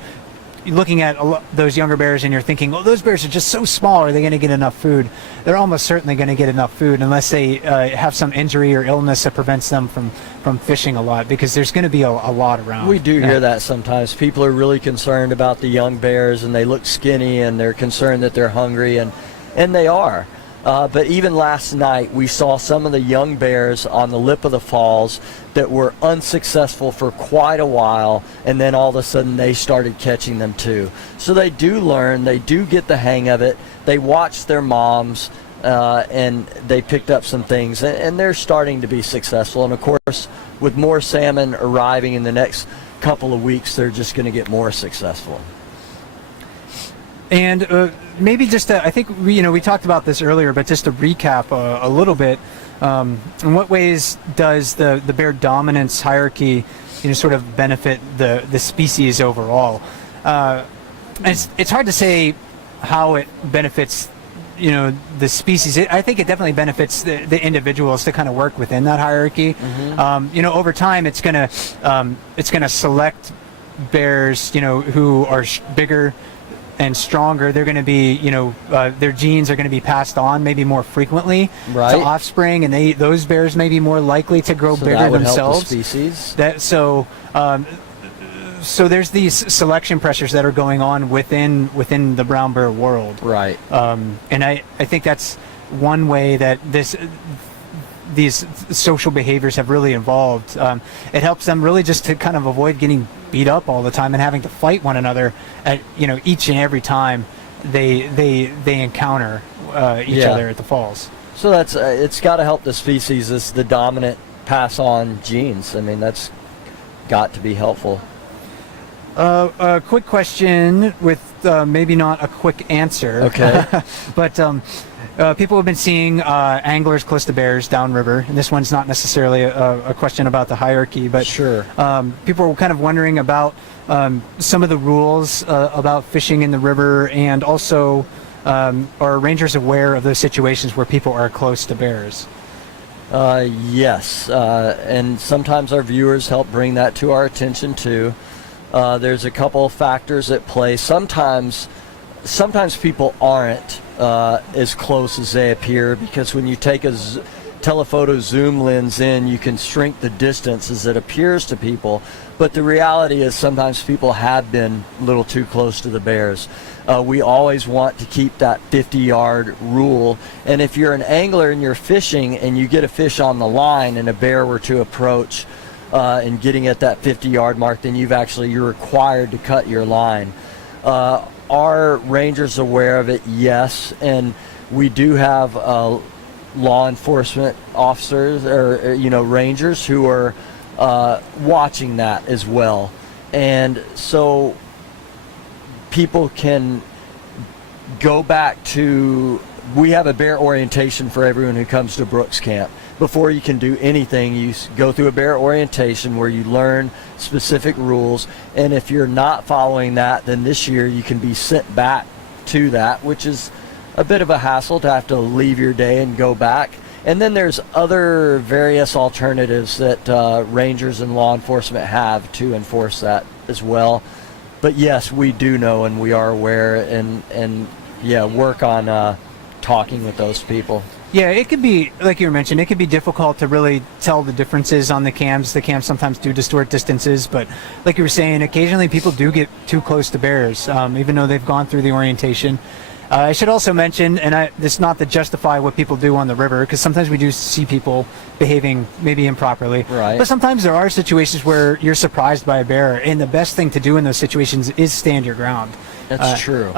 looking at those younger bears and you're thinking, oh, those bears are just so small, are they going to get enough food? They're almost certainly going to get enough food, unless they have some injury or illness that prevents them from fishing a lot, because there's going to be a lot around. We do hear that sometimes. People are really concerned about the young bears, and they look skinny, and they're concerned that they're hungry, and they are. But even last night, we saw some of the young bears on the lip of the falls that were unsuccessful for quite a while, and then all of a sudden they started catching them too. So they do learn, they do get the hang of it, they watch their moms, and they picked up some things, and they're starting to be successful. And of course, with more salmon arriving in the next couple of weeks, they're just going to get more successful. And maybe just I think we talked about this earlier, but just to recap a little bit, in what ways does the bear dominance hierarchy sort of benefit the species overall? And it's hard to say how it benefits the species. I think it definitely benefits the individuals to kind of work within that hierarchy. Over time, it's gonna select bears who are bigger and stronger. They're going to be, their genes are going to be passed on maybe more frequently to offspring, and those bears may be more likely to grow bigger that would themselves. help the species. So there's these selection pressures that are going on within the brown bear world. Right. And I think that's one way that these social behaviors have really evolved. It helps them really just to kind of avoid getting beat up all the time and having to fight one another at each and every time they encounter each other at the falls. So that's it's got to help the species as the dominant pass on genes. I mean, that's got to be helpful. A quick question with maybe not a quick answer. Okay. But people have been seeing anglers close to bears downriver, and this one's not necessarily a question about the hierarchy, but sure. People are kind of wondering about some of the rules about fishing in the river, and also are rangers aware of those situations where people are close to bears? Yes, and sometimes our viewers help bring that to our attention too. There's a couple of factors at play. Sometimes people aren't as close as they appear, because when you take a telephoto zoom lens in, you can shrink the distance as it appears to people. But the reality is sometimes people have been a little too close to the bears. We always want to keep that 50-yard rule. And if you're an angler and you're fishing and you get a fish on the line and a bear were to approach and getting at that 50-yard mark, then you're required to cut your line. Are rangers aware of it? Yes. And we do have law enforcement officers or rangers who are watching that as well, and so people can go back to, we have a bear orientation for everyone who comes to Brooks Camp. Before you can do anything, you go through a bear orientation where you learn specific rules, and if you're not following that, then this year you can be sent back to that, which is a bit of a hassle to have to leave your day and go back. And then there's other various alternatives that rangers and law enforcement have to enforce that as well. But yes, we do know and we are aware, and work on talking with those people. Yeah, it could be, like you mentioned, it could be difficult to really tell the differences on the cams. The cams sometimes do distort distances, but like you were saying, occasionally people do get too close to bears, even though they've gone through the orientation. I should also mention, and this is not to justify what people do on the river, because sometimes we do see people behaving maybe improperly. Right. But sometimes there are situations where you're surprised by a bear, and the best thing to do in those situations is stand your ground. That's true.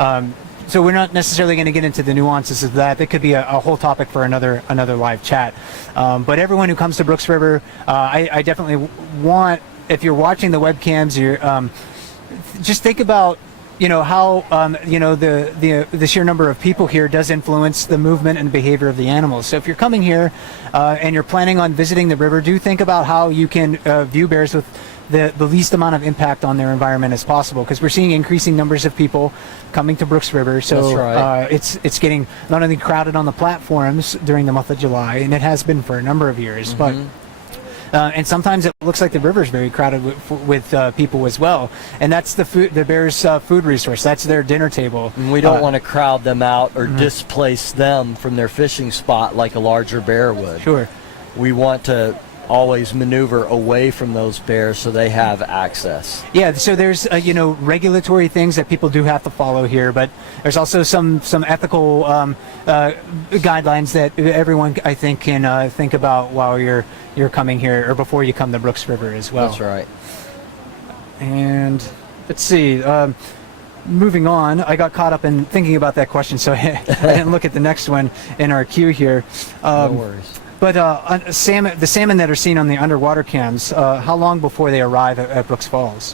So we're not necessarily going to get into the nuances of that. That could be a whole topic for another live chat. But everyone who comes to Brooks River, I definitely want, if you're watching the webcams, just think about how the sheer number of people here does influence the movement and behavior of the animals. So if you're coming here and you're planning on visiting the river, do think about how you can view bears with the least amount of impact on their environment as possible, because we're seeing increasing numbers of people coming to Brooks River. So that's right. It's getting not only crowded on the platforms during the month of July, and it has been for a number of years, but and sometimes it looks like the river is very crowded with people as well, and that's the bears' food resource. That's their dinner table. And we don't want to crowd them out or displace them from their fishing spot like a larger bear would. Sure. We want to always maneuver away from those bears so they have access. Yeah, so there's regulatory things that people do have to follow here, but there's also some ethical guidelines that everyone, I think, can think about while you're coming here, or before you come to Brooks River as well. That's right. And let's see. Moving on, I got caught up in thinking about that question, so I didn't look at the next one in our queue here. No worries. But the salmon that are seen on the underwater cams, how long before they arrive at Brooks Falls?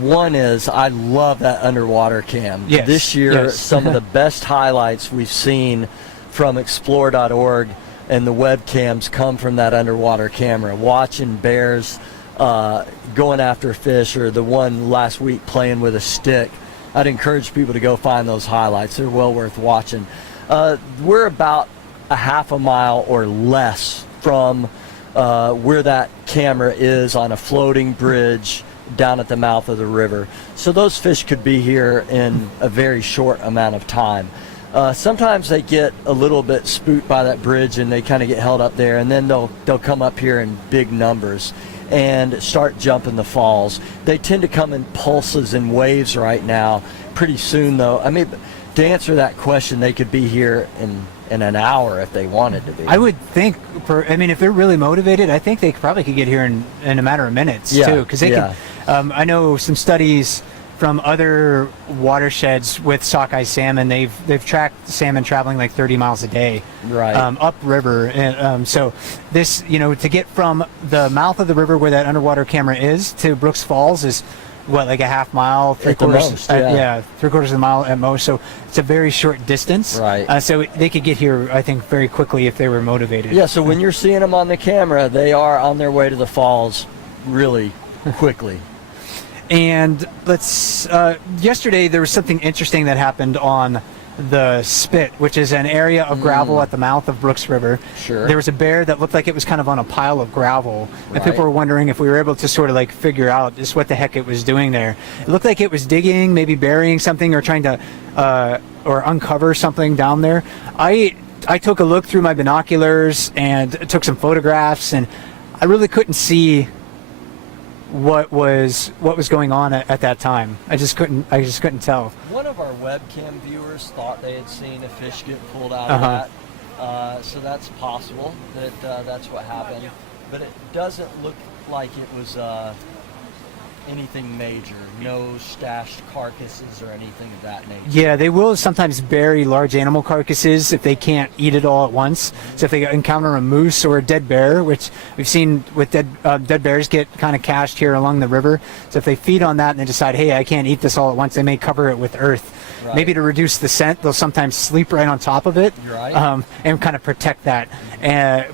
One is, I love that underwater cam. Yes, This year, yes. some of the best highlights we've seen from explore.org and the webcams come from that underwater camera. Watching bears going after fish, or the one last week playing with a stick. I'd encourage people to go find those highlights. They're well worth watching. We're about a half a mile or less from where that camera is on a floating bridge down at the mouth of the river. So those fish could be here in a very short amount of time. Sometimes they get a little bit spooked by that bridge and they kind of get held up there, and then they'll come up here in big numbers and start jumping the falls. They tend to come in pulses and waves right now. Pretty soon though, I mean, to answer that question, they could be here in an hour if they wanted to be. I would think, if they're really motivated, I think they probably could get here in a matter of minutes too. Because they can. I know some studies from other watersheds with sockeye salmon. They've tracked salmon traveling like 30 miles a day, right, upriver. And so this, to get from the mouth of the river where that underwater camera is to Brooks Falls is what, like a half mile, three-quarters of a mile at most. So it's a very short distance. Right. So they could get here, I think, very quickly if they were motivated. Yeah. So when you're seeing them on the camera, they are on their way to the falls really quickly. And yesterday there was something interesting that happened on the Spit, which is an area of gravel at the mouth of Brooks River. Sure. There was a bear that looked like it was kind of on a pile of gravel, and Right. people were wondering if we were able to sort of like figure out just what the heck it was doing there. It looked like it was digging, maybe burying something, or trying to or uncover something down there. I took a look through my binoculars and took some photographs, and I really couldn't see what was going on at that time. I just couldn't tell. One of our webcam viewers thought they had seen a fish get pulled out Uh-huh. of that, so that's possible that that's what happened. But it doesn't look like it was anything major. No stashed carcasses or anything of that nature. Yeah, they will sometimes bury large animal carcasses if they can't eat it all at once. So if they encounter a moose or a dead bear, which we've seen with dead bears get kind of cached here along the river. So if they feed on that and they decide, hey, I can't eat this all at once, they may cover it with earth. Right. Maybe to reduce the scent, they'll sometimes sleep right on top of it. You're right. And kind of protect that.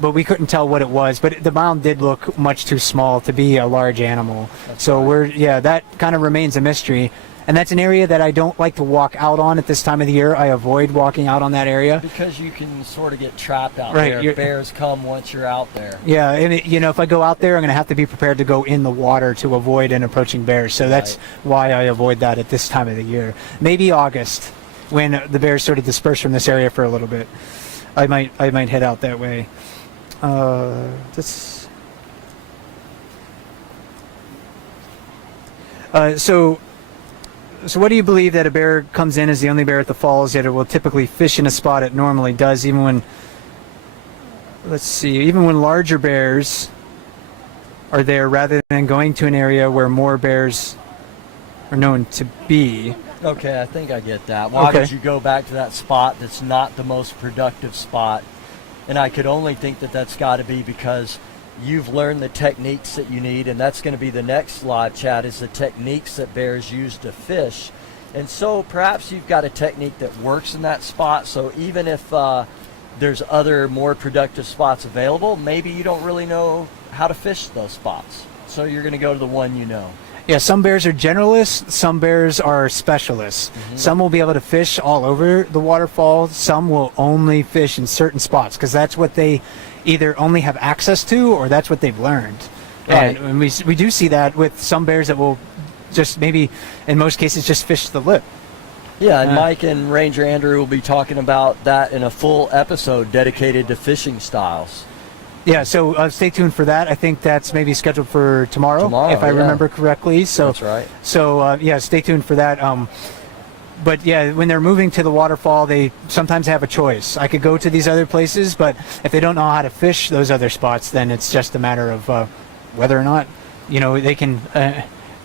But we couldn't tell what it was. But the mound did look much too small to be a large animal. That's so right. that kind of remains a mystery. And that's an area that I don't like to walk out on at this time of the year. I avoid walking out on that area. Because you can sort of get trapped out Right, there. you're- Bears come once you're out there. Yeah, and if I go out there, I'm going to have to be prepared to go in the water to avoid an approaching bear. So that's why I avoid that at this time of the year. Maybe August, when the bears sort of disperse from this area for a little bit, I might head out that way. So what do you believe that a bear comes in as the only bear at the falls, yet it will typically fish in a spot it normally does, even when larger bears are there, rather than going to an area where more bears are known to be? Okay, I think I get that. Why Okay. would you go back to that spot that's not the most productive spot? And I could only think that that's got to be because you've learned the techniques that you need, and that's going to be the next slide, Chad, is the techniques that bears use to fish. And so perhaps you've got a technique that works in that spot, so even if there's other more productive spots available, maybe you don't really know how to fish those spots. So you're going to go to the one you know. Yeah, some bears are generalists, some bears are specialists. Some will be able to fish all over the waterfall, some will only fish in certain spots because that's what they either only have access to or that's what they've learned. Right. And we do see that with some bears that will just maybe, in most cases, just fish the lip. Yeah, and Mike and Ranger Andrew will be talking about that in a full episode dedicated to fishing styles. Yeah, so stay tuned for that. I think that's maybe scheduled for tomorrow, if I yeah. remember correctly. So That's right. So stay tuned for that. But yeah, when they're moving to the waterfall, they sometimes have a choice. I could go to these other places, but if they don't know how to fish those other spots, then it's just a matter of whether or not, they can.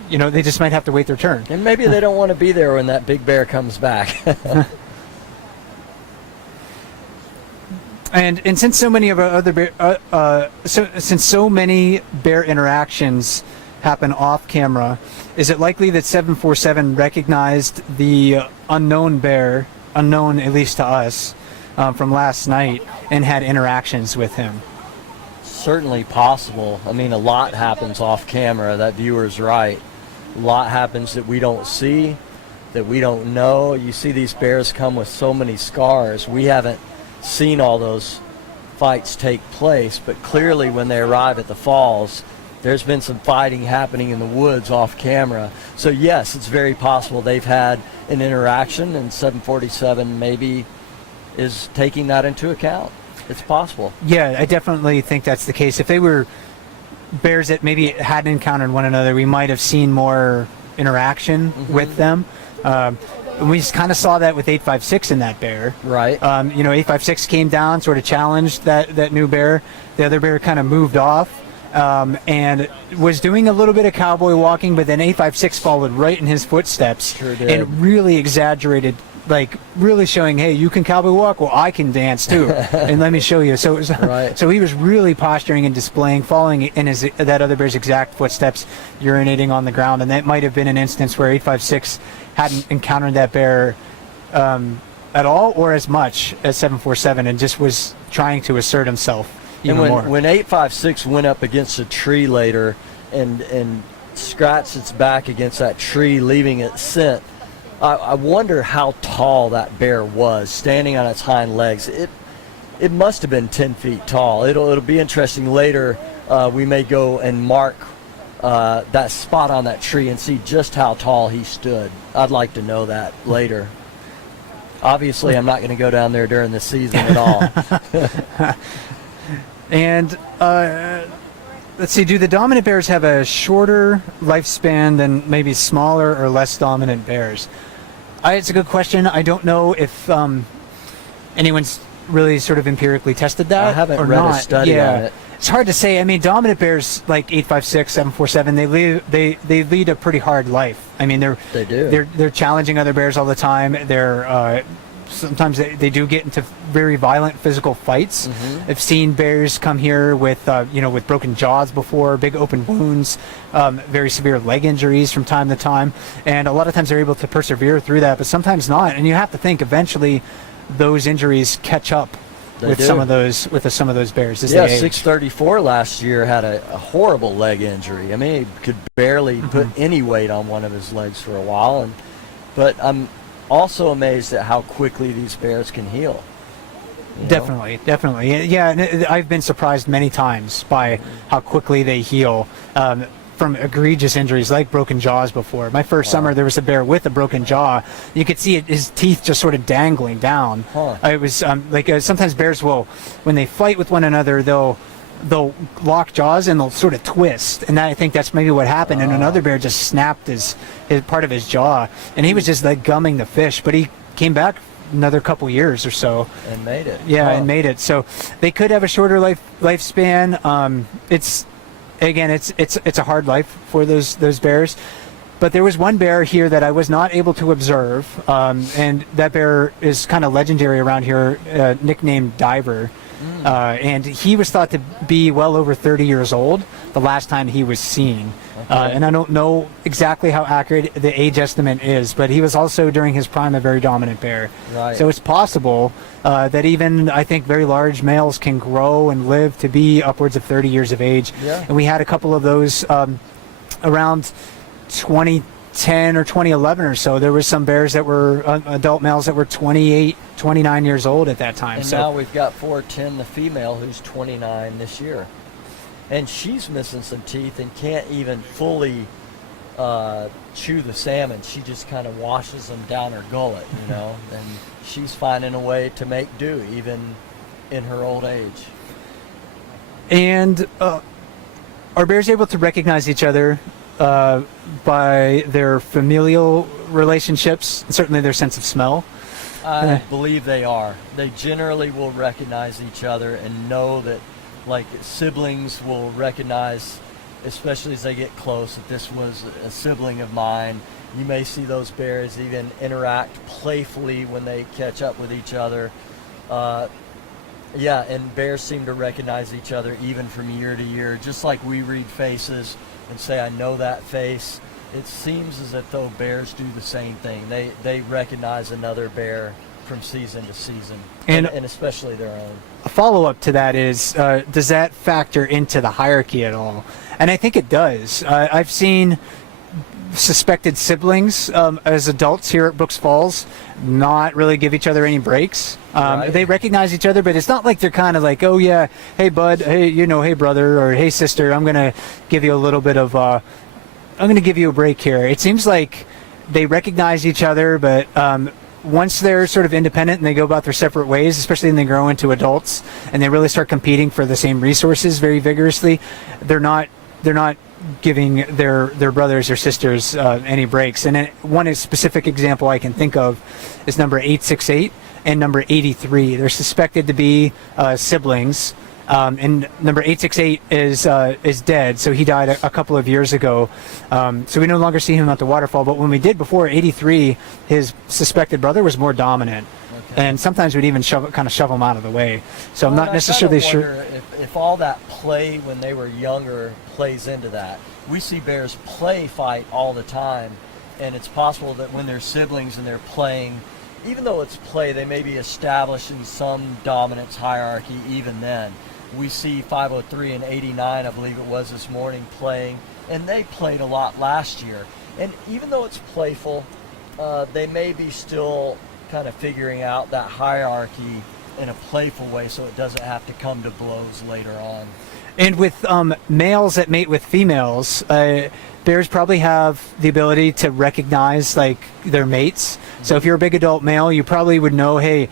They just might have to wait their turn. And maybe they don't want to be there when that big bear comes back. And since so many of our other since so many bear interactions happen off camera, is it likely that 747 recognized the unknown bear, unknown at least to us, from last night, and had interactions with him? Certainly possible. I mean, a lot happens off camera. That viewer's right. A lot happens that we don't see, that we don't know. You see these bears come with so many scars. We haven't seen all those fights take place, but clearly when they arrive at the falls, there's been some fighting happening in the woods off camera. So yes, it's very possible they've had an interaction, and 747 maybe is taking that into account. It's possible. Yeah, I definitely think that's the case. If they were bears that maybe hadn't encountered one another, we might have seen more interaction with them. And we kind of saw that with 856 in that bear. Right. 856 came down, sort of challenged that new bear. The other bear kind of moved off and was doing a little bit of cowboy walking, but then 856 followed right in his footsteps. Sure did. And really exaggerated, like really showing, hey, you can cowboy walk, well, I can dance too, and let me show you. So it was, Right. so he was really posturing and displaying, following in that other bear's exact footsteps, urinating on the ground, and that might have been an instance where 856 hadn't encountered that bear at all or as much as 747, and just was trying to assert himself even and more. when 856 went up against a tree later and scratched its back against that tree, leaving its scent, I wonder how tall that bear was standing on its hind legs. It must have been 10 feet tall. It'll be interesting later. We may go and mark that spot on that tree and see just how tall he stood. I'd like to know that later. Obviously, I'm not going to go down there during the season at all. And let's see, do the dominant bears have a shorter lifespan than maybe smaller or less dominant bears? It's a good question. I don't know if anyone's really sort of empirically tested that. I haven't or read not. a study on it. It's hard to say. I mean, dominant bears like 856, 747, they lead a pretty hard life. I mean, they're challenging other bears all the time. They're sometimes they do get into very violent physical fights. Mm-hmm. I've seen bears come here with with broken jaws before, big open wounds, very severe leg injuries from time to time, and a lot of times they're able to persevere through that, but sometimes not. And you have to think eventually those injuries catch up with some of those bears as they age. 634 last year had a horrible leg injury. I mean, he could barely put any weight on one of his legs for a while. But I'm also amazed at how quickly these bears can heal. Definitely. Yeah, and I've been surprised many times by how quickly they heal from egregious injuries like broken jaws before. My first summer, there was a bear with a broken jaw. You could see his teeth just sort of dangling down. It was sometimes bears will, when they fight with one another, they'll lock jaws and they'll sort of twist. And I think that's maybe what happened. And another bear just snapped his part of his jaw. And he was just like gumming the fish. But he came back another couple years or so. And made it. Yeah, and made it. So they could have a shorter lifespan. It's a hard life for those bears. But there was one bear here that I was not able to observe, and that bear is kind of legendary around here, nicknamed Diver. And he was thought to be well over 30 years old the last time he was seen. And I don't know exactly how accurate the age estimate is, but he was also during his prime a very dominant bear. Right. So it's possible that even, I think, very large males can grow and live to be upwards of 30 years of age. Yeah. And we had a couple of those around 2010 or 2011 or so. There were some bears that were adult males that were 28, 29 years old at that time. And now we've got 410, the female, who's 29 this year. And she's missing some teeth and can't even fully chew the salmon. She just kind of washes them down her gullet, and she's finding a way to make do even in her old age. And are bears able to recognize each other by their familial relationships, and certainly their sense of smell? I believe they are. They generally will recognize each other and know that, like, siblings will recognize, especially as they get close, that this was a sibling of mine. You may see those bears even interact playfully when they catch up with each other. And bears seem to recognize each other even from year to year, just like we read faces and say, I know that face. It seems as if though bears do the same thing. They recognize another bear from season to season, and especially their own. A follow-up to that is, does that factor into the hierarchy at all? And I think it does. I've seen suspected siblings as adults here at Brooks Falls not really give each other any breaks. Right. They recognize each other, but it's not like they're kind of like, oh yeah, hey bud, hey, hey brother, or hey sister, I'm going to give you a little bit of, I'm going to give you a break here. It seems like they recognize each other, but once they're sort of independent and they go about their separate ways, especially when they grow into adults and they really start competing for the same resources very vigorously, they're not giving their brothers or sisters any breaks. And one specific example I can think of is number 868 and number 83. They're suspected to be siblings. And number 868 is dead, so he died a couple of years ago. So we no longer see him at the waterfall. But when we did before 83, his suspected brother was more dominant, and sometimes we'd even shove him out of the way. So I'm not necessarily sure if all that play when they were younger plays into that. We see bears play fight all the time, and it's possible that when they're siblings and they're playing, even though it's play, they may be establishing some dominance hierarchy even then. We see 503 and 89, I believe it was this morning, playing, and they played a lot last year. And even though it's playful, they may be still kind of figuring out that hierarchy in a playful way, so it doesn't have to come to blows later on. And with males that mate with females, bears probably have the ability to recognize like their mates. So if you're a big adult male, you probably would know, hey,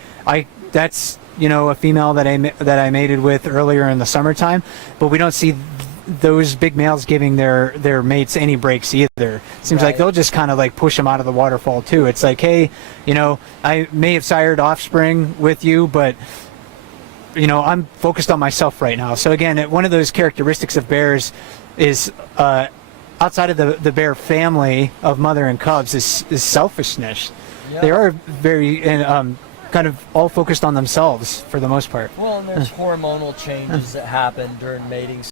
that's a female that I mated with earlier in the summertime. But we don't see those big males giving their mates any breaks either. Seems like Right. they'll just kind of like push them out of the waterfall too. It's like, hey, I may have sired offspring with you, but I'm focused on myself right now. So again, one of those characteristics of bears is outside of the bear family of mother and cubs is selfishness. Yeah. They are very kind of all focused on themselves for the most part. Well, and there's hormonal changes that happen during mating